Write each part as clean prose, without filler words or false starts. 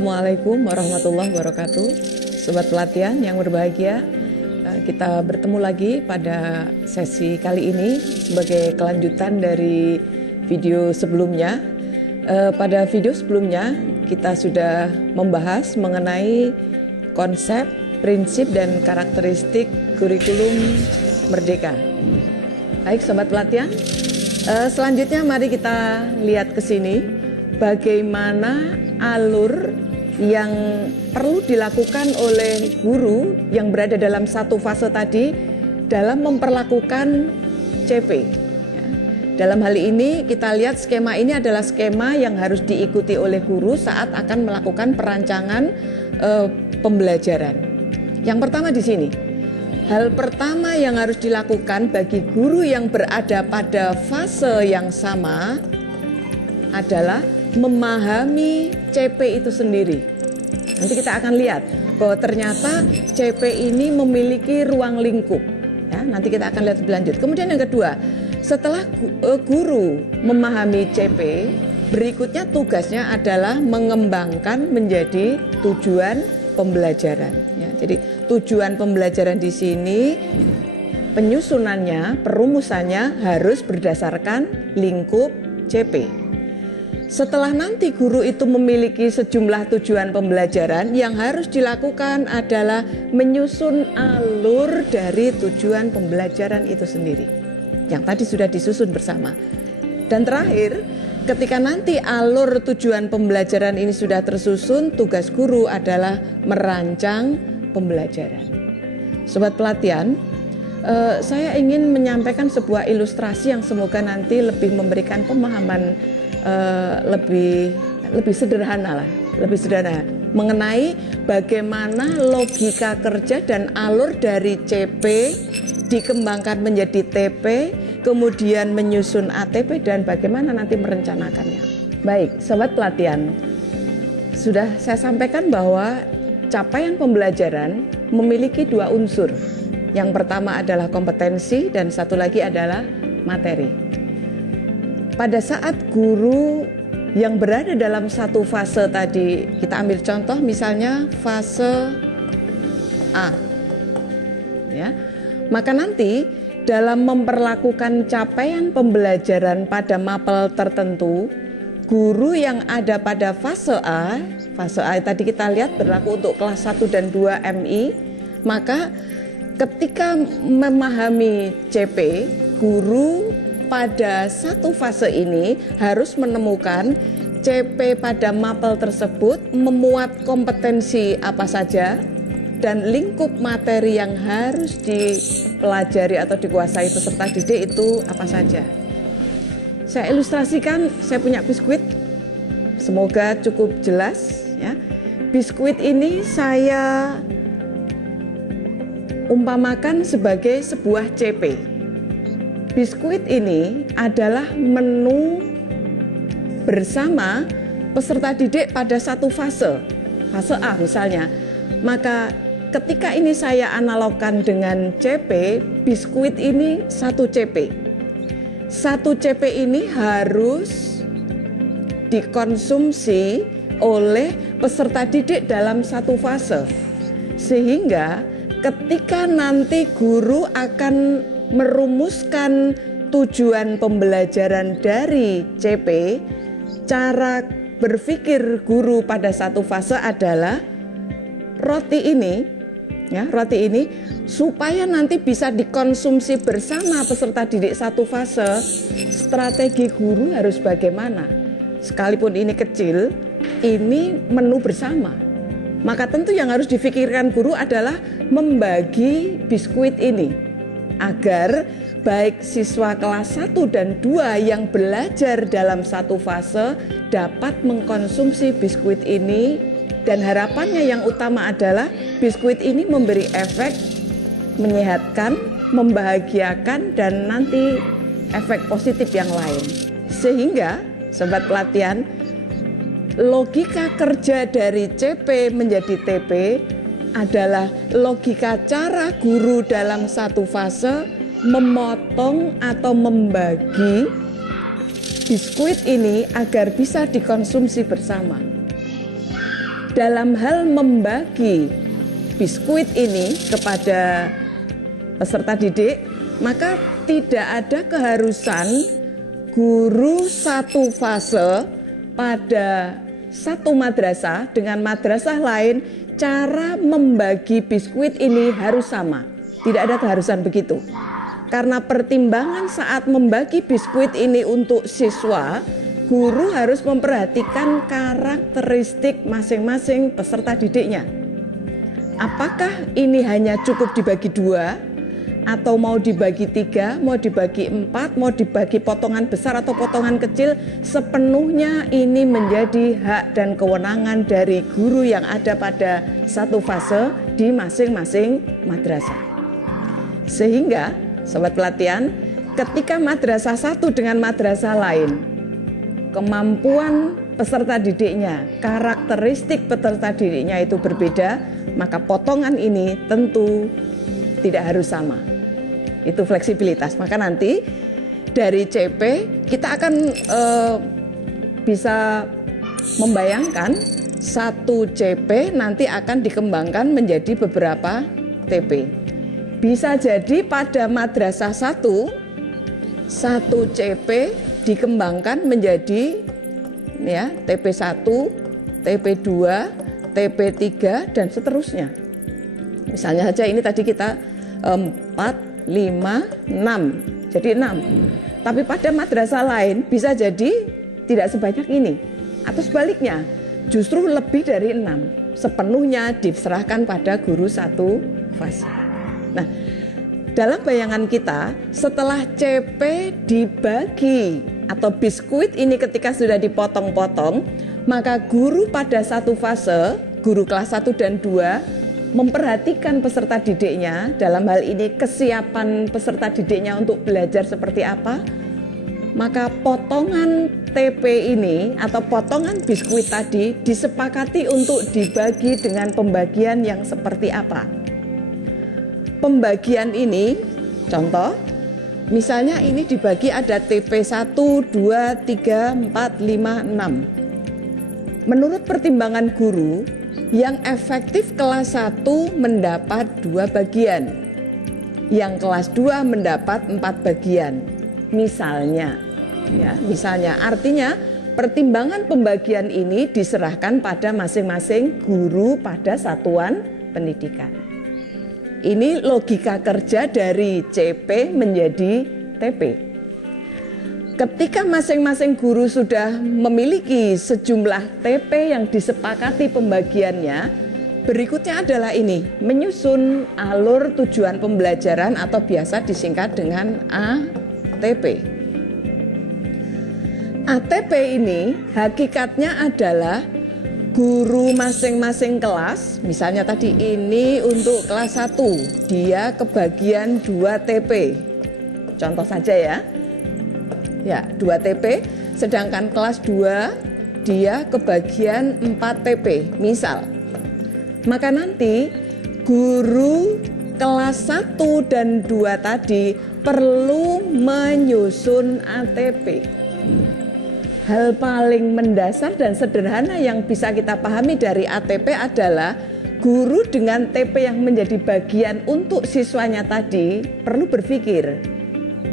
Assalamualaikum warahmatullahi wabarakatuh. Sobat pelatihan yang berbahagia, kita bertemu lagi pada sesi kali ini sebagai kelanjutan dari video sebelumnya. Pada video sebelumnya kita sudah membahas mengenai konsep, prinsip, dan karakteristik kurikulum Merdeka. Baik Sobat pelatihan, selanjutnya mari kita lihat ke sini. Bagaimana alur yang perlu dilakukan oleh guru yang berada dalam satu fase tadi dalam memperlakukan CP. Ya. Dalam hal ini kita lihat skema ini adalah skema yang harus diikuti oleh guru saat akan melakukan perancangan pembelajaran. Yang pertama di sini, hal pertama yang harus dilakukan bagi guru yang berada pada fase yang sama adalah memahami CP itu sendiri. Nanti kita akan lihat bahwa ternyata CP ini memiliki ruang lingkup. Ya, nanti kita akan lihat lebih lanjut. Kemudian yang kedua, setelah guru memahami CP, berikutnya tugasnya adalah mengembangkan menjadi tujuan pembelajaran. Ya, jadi tujuan pembelajaran di sini penyusunannya, perumusannya harus berdasarkan lingkup CP. Setelah nanti guru itu memiliki sejumlah tujuan pembelajaran, yang harus dilakukan adalah menyusun alur dari tujuan pembelajaran itu sendiri. Yang tadi sudah disusun bersama. Dan terakhir, ketika nanti alur tujuan pembelajaran ini sudah tersusun, tugas guru adalah merancang pembelajaran. Sobat pelatihan, saya ingin menyampaikan sebuah ilustrasi yang semoga nanti lebih memberikan pemahaman lebih sederhana mengenai bagaimana logika kerja dan alur dari CP dikembangkan menjadi TP, kemudian menyusun ATP, dan bagaimana nanti merencanakannya. Baik, sobat pelatihan, sudah saya sampaikan bahwa capaian pembelajaran memiliki dua unsur. Yang pertama adalah kompetensi dan satu lagi adalah materi. Pada saat guru yang berada dalam satu fase tadi, kita ambil contoh misalnya fase A, ya, maka nanti dalam memperlakukan capaian pembelajaran pada mapel tertentu, guru yang ada pada fase A tadi kita lihat berlaku untuk kelas 1 dan 2 MI, maka ketika memahami CP, guru pada satu fase ini harus menemukan CP pada mapel tersebut memuat kompetensi apa saja dan lingkup materi yang harus dipelajari atau dikuasai peserta didik itu apa saja. Saya ilustrasikan, saya punya biskuit, semoga cukup jelas ya. Biskuit ini saya umpamakan sebagai sebuah CP. Biskuit ini adalah menu bersama peserta didik pada satu fase A misalnya. Maka ketika ini saya analogkan dengan CP, biskuit ini satu CP. Satu CP ini harus dikonsumsi oleh peserta didik dalam satu fase. Sehingga ketika nanti guru akan merumuskan tujuan pembelajaran dari CP, cara berpikir guru pada satu fase adalah roti ini supaya nanti bisa dikonsumsi bersama peserta didik satu fase, strategi guru harus bagaimana? Sekalipun ini kecil, ini menu bersama. Maka tentu yang harus difikirkan guru adalah membagi biskuit ini agar baik siswa kelas 1 dan 2 yang belajar dalam satu fase dapat mengkonsumsi biskuit ini, dan harapannya yang utama adalah biskuit ini memberi efek menyehatkan, membahagiakan, dan nanti efek positif yang lain. Sehingga sobat pelatihan, logika kerja dari CP menjadi TP adalah logika cara guru dalam satu fase memotong atau membagi biskuit ini agar bisa dikonsumsi bersama. dalam hal membagi biskuit ini kepada peserta didik, maka tidak ada keharusan guru satu fase pada satu madrasah dengan madrasah lain cara membagi biskuit ini harus sama. Tidak ada keharusan begitu. Karena pertimbangan saat membagi biskuit ini untuk siswa, guru harus memperhatikan karakteristik masing-masing peserta didiknya. Apakah ini hanya cukup dibagi 2, atau mau dibagi 3, mau dibagi 4, mau dibagi potongan besar atau potongan kecil, sepenuhnya ini menjadi hak dan kewenangan dari guru yang ada pada satu fase di masing-masing madrasah. Sehingga, sobat pelatihan, ketika madrasah satu dengan madrasah lain, kemampuan peserta didiknya, karakteristik peserta didiknya itu berbeda, maka potongan ini tentu tidak harus sama. Itu fleksibilitas. Maka nanti dari CP kita akan bisa membayangkan satu CP nanti akan dikembangkan menjadi beberapa TP. Bisa jadi pada madrasah satu CP dikembangkan menjadi ya TP1, TP2, TP3 dan seterusnya. Misalnya saja ini tadi kita 4, 5, 6. Jadi 6. Tapi pada madrasah lain bisa jadi tidak sebanyak ini. Atau sebaliknya, justru lebih dari 6. Sepenuhnya diserahkan pada guru satu fase. Nah, dalam bayangan kita, setelah CP dibagi atau biskuit ini ketika sudah dipotong-potong, maka guru pada satu fase, guru kelas 1 dan 2, memperhatikan peserta didiknya, dalam hal ini kesiapan peserta didiknya untuk belajar seperti apa, maka potongan TP ini atau potongan biskuit tadi disepakati untuk dibagi dengan pembagian yang seperti apa. Pembagian ini, contoh, misalnya ini dibagi ada TP 1, 2, 3, 4, 5, 6. Menurut pertimbangan guru, yang efektif kelas 1 mendapat 2 bagian, yang kelas 2 mendapat 4 bagian. Misalnya, artinya pertimbangan pembagian ini diserahkan pada masing-masing guru pada satuan pendidikan. Ini logika kerja dari CP menjadi TP. Ketika masing-masing guru sudah memiliki sejumlah TP yang disepakati pembagiannya, berikutnya adalah ini, menyusun alur tujuan pembelajaran atau biasa disingkat dengan ATP. ATP ini hakikatnya adalah guru masing-masing kelas, misalnya tadi ini untuk kelas 1, dia kebagian 2 TP. Contoh saja ya. Ya, 2 TP, sedangkan kelas 2 dia kebagian 4 TP, misal. Maka nanti guru kelas 1 dan 2 tadi perlu menyusun ATP. Hal paling mendasar dan sederhana yang bisa kita pahami dari ATP adalah guru dengan TP yang menjadi bagian untuk siswanya tadi perlu berpikir,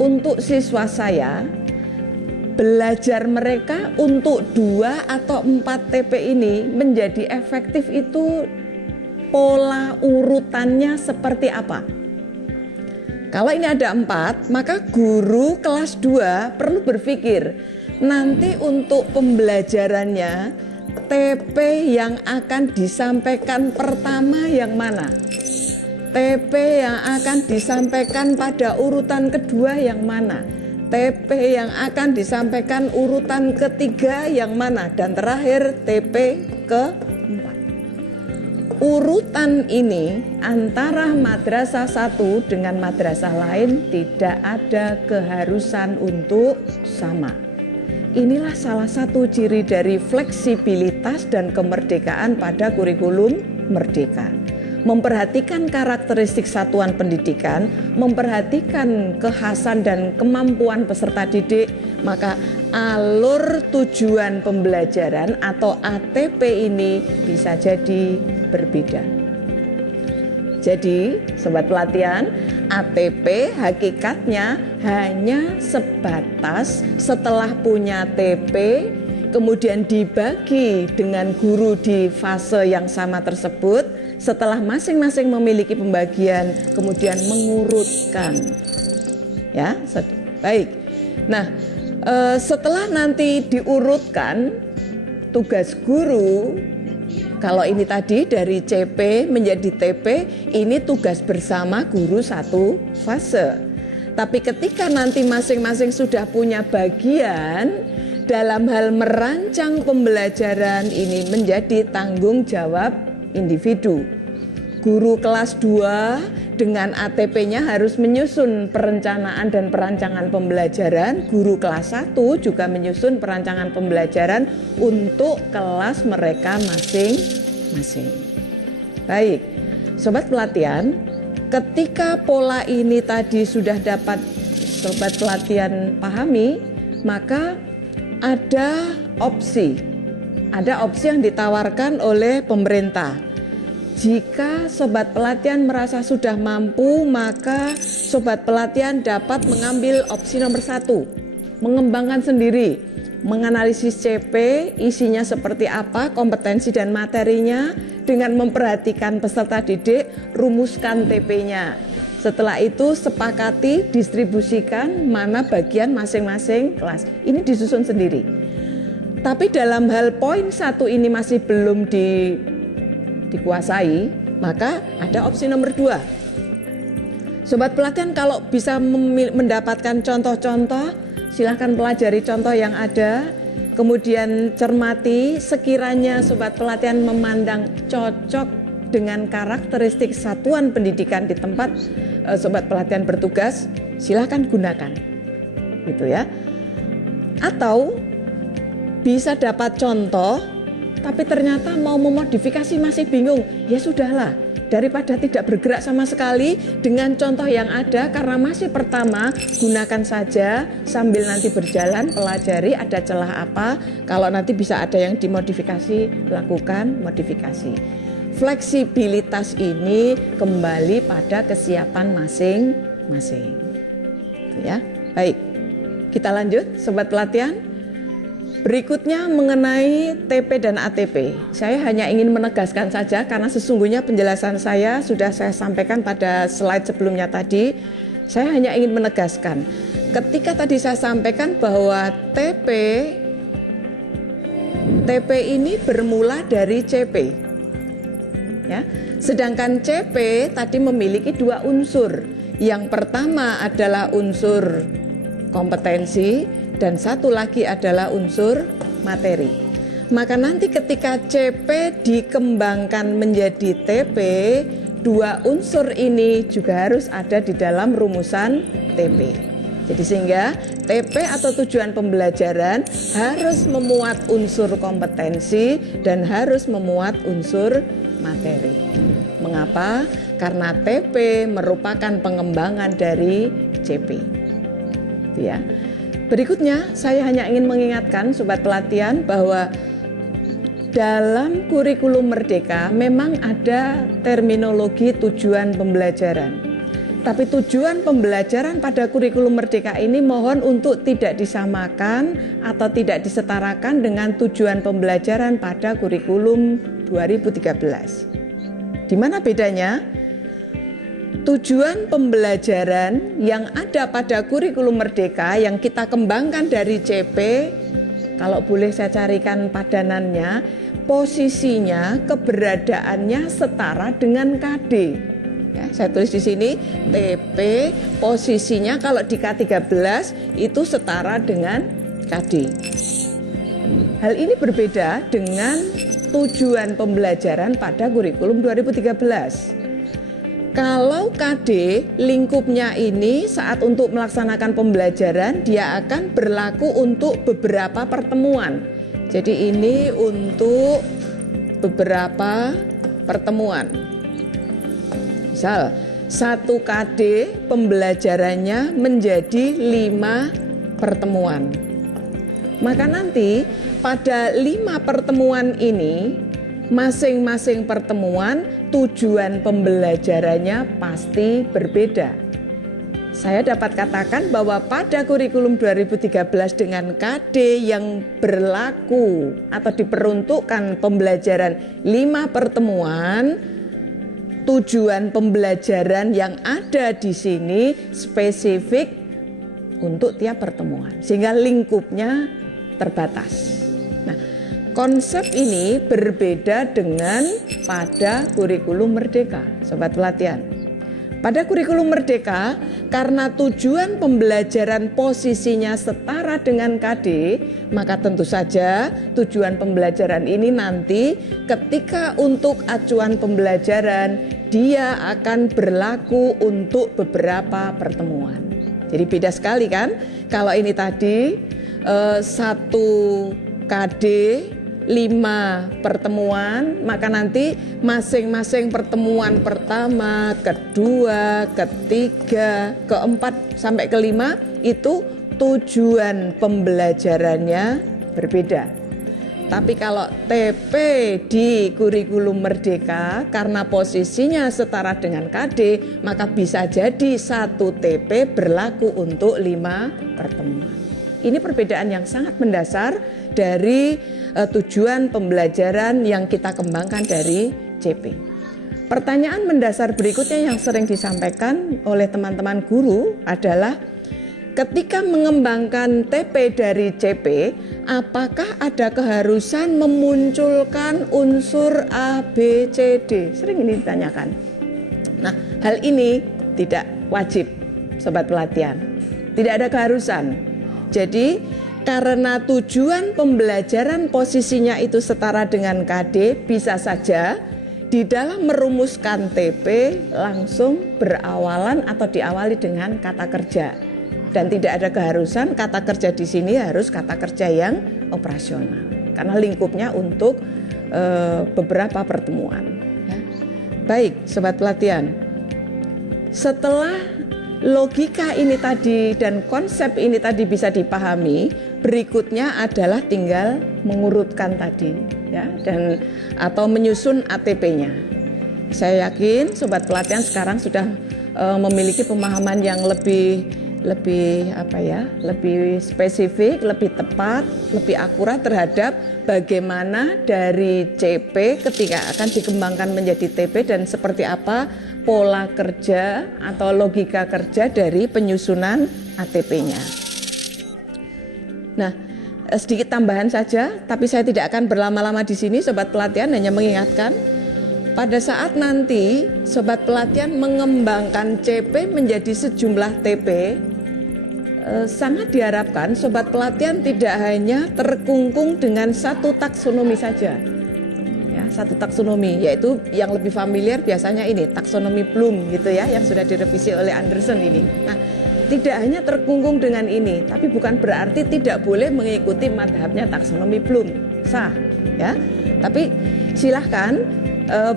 untuk siswa saya, belajar mereka untuk 2 atau 4 TP ini menjadi efektif itu pola urutannya seperti apa? Kalau ini ada 4, maka guru kelas 2 perlu berpikir, nanti untuk pembelajarannya TP yang akan disampaikan pertama yang mana? TP yang akan disampaikan pada urutan kedua yang mana? TP yang akan disampaikan urutan ketiga yang mana? Dan terakhir TP keempat. Urutan ini antara madrasah satu dengan madrasah lain tidak ada keharusan untuk sama. Inilah salah satu ciri dari fleksibilitas dan kemerdekaan pada kurikulum merdeka. Memperhatikan karakteristik satuan pendidikan, memperhatikan kekhasan dan kemampuan peserta didik, maka alur tujuan pembelajaran atau ATP ini bisa jadi berbeda. Jadi, sobat pelatihan, ATP hakikatnya hanya sebatas setelah punya TP, kemudian dibagi dengan guru di fase yang sama tersebut, setelah masing-masing memiliki pembagian, kemudian mengurutkan. Ya, baik. Nah, setelah nanti diurutkan tugas guru, kalau ini tadi dari CP menjadi TP, ini tugas bersama guru satu fase. Tapi ketika nanti masing-masing sudah punya bagian, dalam hal merancang pembelajaran ini menjadi tanggung jawab individu. Guru kelas 2 dengan ATP-nya harus menyusun perencanaan dan perancangan pembelajaran. Guru kelas 1 juga menyusun perancangan pembelajaran untuk kelas mereka masing-masing. Baik, sobat pelatihan, ketika pola ini tadi sudah dapat sobat pelatihan pahami, maka ada opsi yang ditawarkan oleh pemerintah. Jika sobat pelatihan merasa sudah mampu, maka sobat pelatihan dapat mengambil opsi nomor 1, mengembangkan sendiri, menganalisis CP, isinya seperti apa, kompetensi dan materinya, dengan memperhatikan peserta didik, rumuskan TP-nya. Setelah itu sepakati, distribusikan mana bagian masing-masing kelas. Ini disusun sendiri. Tapi dalam hal poin 1 ini masih belum dikuasai, maka ada opsi nomor 2. Sobat pelatihan kalau bisa mendapatkan contoh-contoh, silahkan pelajari contoh yang ada, kemudian cermati sekiranya sobat pelatihan memandang cocok dengan karakteristik satuan pendidikan di tempat sobat pelatihan bertugas, silahkan gunakan, gitu ya. Atau bisa dapat contoh, tapi ternyata mau memodifikasi masih bingung, ya sudahlah, daripada tidak bergerak sama sekali dengan contoh yang ada, karena masih pertama, gunakan saja sambil nanti berjalan, pelajari ada celah apa, kalau nanti bisa ada yang dimodifikasi, lakukan modifikasi. Fleksibilitas ini kembali pada kesiapan masing-masing. Ya, baik. Kita lanjut, sobat pelatihan. Berikutnya mengenai TP dan ATP. Saya hanya ingin menegaskan saja karena sesungguhnya penjelasan saya sudah saya sampaikan pada slide sebelumnya tadi. Saya hanya ingin menegaskan. Ketika tadi saya sampaikan bahwa TP ini bermula dari CP. Ya. Sedangkan CP tadi memiliki 2 unsur. Yang pertama adalah unsur kompetensi dan satu lagi adalah unsur materi. Maka nanti ketika CP dikembangkan menjadi TP, 2 unsur ini juga harus ada di dalam rumusan TP. Jadi sehingga TP atau tujuan pembelajaran harus memuat unsur kompetensi dan harus memuat unsur materi. Mengapa? Karena TP merupakan pengembangan dari CP. Itu ya. Berikutnya, saya hanya ingin mengingatkan sobat pelatihan bahwa dalam kurikulum Merdeka memang ada terminologi tujuan pembelajaran. Tapi tujuan pembelajaran pada kurikulum Merdeka ini mohon untuk tidak disamakan atau tidak disetarakan dengan tujuan pembelajaran pada kurikulum 2013. Di mana bedanya? Tujuan pembelajaran yang ada pada kurikulum Merdeka yang kita kembangkan dari CP, kalau boleh saya carikan padanannya, posisinya, keberadaannya setara dengan KD. Ya, saya tulis di sini TP, posisinya kalau di K13 itu setara dengan KD. Hal ini berbeda dengan tujuan pembelajaran pada kurikulum 2013. Kalau KD lingkupnya ini saat untuk melaksanakan pembelajaran dia akan berlaku untuk beberapa pertemuan. Jadi ini untuk beberapa pertemuan. Misal 1 KD pembelajarannya menjadi 5 pertemuan. Maka nanti pada 5 pertemuan ini, masing-masing pertemuan tujuan pembelajarannya pasti berbeda. Saya dapat katakan bahwa pada kurikulum 2013 dengan KD yang berlaku atau diperuntukkan pembelajaran 5 pertemuan, tujuan pembelajaran yang ada di sini spesifik untuk tiap pertemuan, sehingga lingkupnya terbatas. Nah, konsep ini berbeda dengan pada kurikulum Merdeka, Sobat Pelatihan. Pada kurikulum Merdeka, karena tujuan pembelajaran posisinya setara dengan KD, maka tentu saja tujuan pembelajaran ini nanti ketika untuk acuan pembelajaran, dia akan berlaku untuk beberapa pertemuan. Jadi beda sekali kan? Kalau ini tadi 1 KD 5 pertemuan, maka nanti masing-masing pertemuan pertama, kedua, ketiga, keempat sampai kelima itu tujuan pembelajarannya berbeda. Tapi kalau TP di kurikulum Merdeka karena posisinya setara dengan KD, maka bisa jadi 1 TP berlaku untuk 5 pertemuan. Ini perbedaan yang sangat mendasar dari tujuan pembelajaran yang kita kembangkan dari CP. Pertanyaan mendasar berikutnya yang sering disampaikan oleh teman-teman guru adalah ketika mengembangkan TP dari CP, apakah ada keharusan memunculkan unsur A, B, C, D? Sering ini ditanyakan. Nah, hal ini tidak wajib, Sobat Pelatihan. Tidak ada keharusan. Jadi karena tujuan pembelajaran posisinya itu setara dengan KD, bisa saja di dalam merumuskan TP langsung berawalan atau diawali dengan kata kerja. Dan tidak ada keharusan kata kerja di sini harus kata kerja yang operasional. Karena lingkupnya untuk beberapa pertemuan. Ya. Baik, Sobat Pelatihan. Setelah logika ini tadi dan konsep ini tadi bisa dipahami, berikutnya adalah tinggal mengurutkan tadi ya, dan atau menyusun ATP-nya. Saya yakin Sobat Pelatihan sekarang sudah memiliki pemahaman yang lebih spesifik, lebih tepat, lebih akurat terhadap bagaimana dari CP ketika akan dikembangkan menjadi TP dan seperti apa pola kerja atau logika kerja dari penyusunan ATP-nya. Nah, sedikit tambahan saja, tapi saya tidak akan berlama-lama di sini, Sobat Pelatihan, hanya mengingatkan pada saat nanti Sobat Pelatihan mengembangkan CP menjadi sejumlah TP, sangat diharapkan Sobat Pelatihan tidak hanya terkungkung dengan satu taksonomi saja. Satu taksonomi, yaitu yang lebih familiar biasanya ini taksonomi Bloom gitu ya, yang sudah direvisi oleh Anderson ini. Nah, tidak hanya terkungkung dengan ini, tapi bukan berarti tidak boleh mengikuti madhabnya taksonomi Bloom, sah ya. Tapi silahkan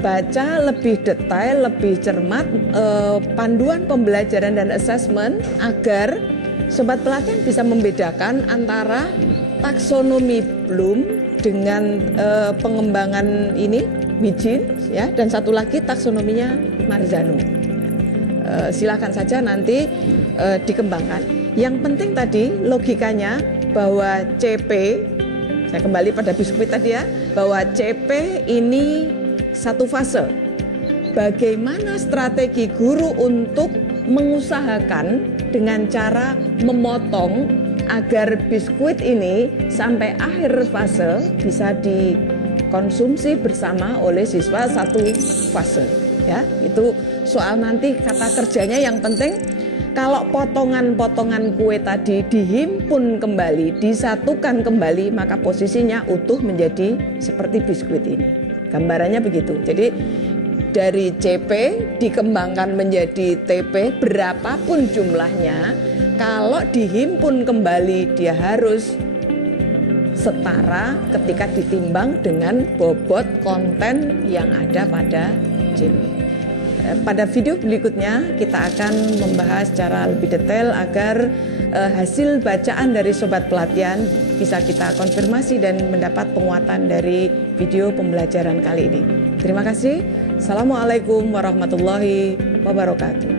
baca lebih detail, lebih cermat panduan pembelajaran dan assessment agar Sobat Pelatihan bisa membedakan antara taksonomi Bloom dengan pengembangan ini Wijin ya, dan satu lagi taksonominya Marzano. Silakan saja nanti dikembangkan. Yang penting tadi logikanya bahwa CP, saya kembali pada biskuit tadi ya, bahwa CP ini satu fase. Bagaimana strategi guru untuk mengusahakan dengan cara memotong agar biskuit ini sampai akhir fase bisa dikonsumsi bersama oleh siswa satu fase ya. Itu soal nanti kata kerjanya, yang penting kalau potongan-potongan kue tadi dihimpun kembali, disatukan kembali, maka posisinya utuh menjadi seperti biskuit ini. Gambarannya begitu. Jadi dari CP dikembangkan menjadi TP berapapun jumlahnya, kalau dihimpun kembali dia harus setara ketika ditimbang dengan bobot konten yang ada pada CP. Pada video berikutnya kita akan membahas secara lebih detail agar hasil bacaan dari Sobat Pelatihan bisa kita konfirmasi dan mendapat penguatan dari video pembelajaran kali ini. Terima kasih. Assalamualaikum warahmatullahi wabarakatuh.